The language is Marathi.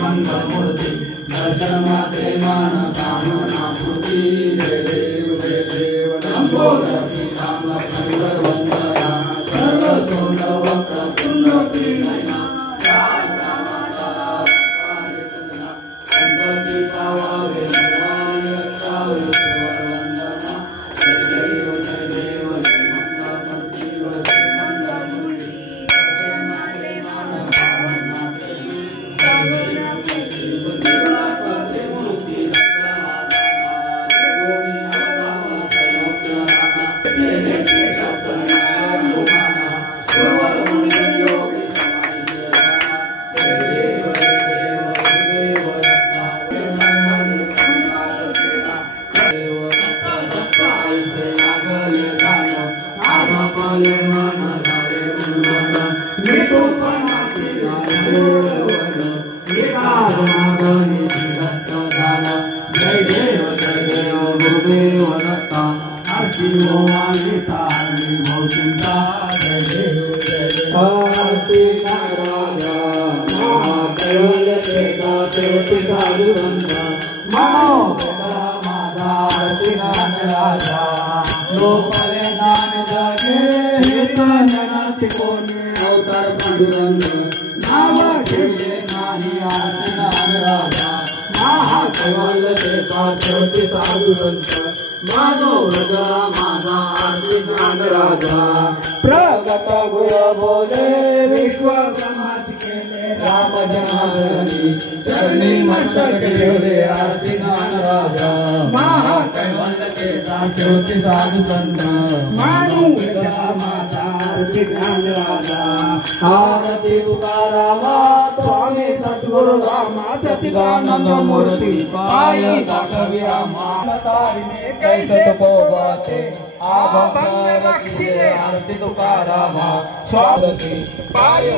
श्रीमंतमूर्ती दर्शन मात्रे मान कामना पूर्ती जय देव लंबोदरी काम लखनगर वंदना सर्व सोंड वक्र पुण्य त्रिनयना संतति पावावे निर्वाणी रक्षावे वंदना जय देव श्रीमंतमूर्ती श्रीमंतमूर्ती दर्शन मात्रे मान कामना प्रगट गुर बोले विश्व ब्रह्माची केले राम जनार्दनी चरणी मस्तक ठेवले आरती ज्ञान राजा महाकैवल्य केता शेवटी साधू संत मानू माता आरती ज्ञान राजा आरती तुकारामा स्वामी सद्गुरु रामा सच्चिदानंद मूर्ति पाई दाखवी रामा तारिणे कैसे तो बाते आभंग बक्षिले आरती तुकारामा स्वामी पाई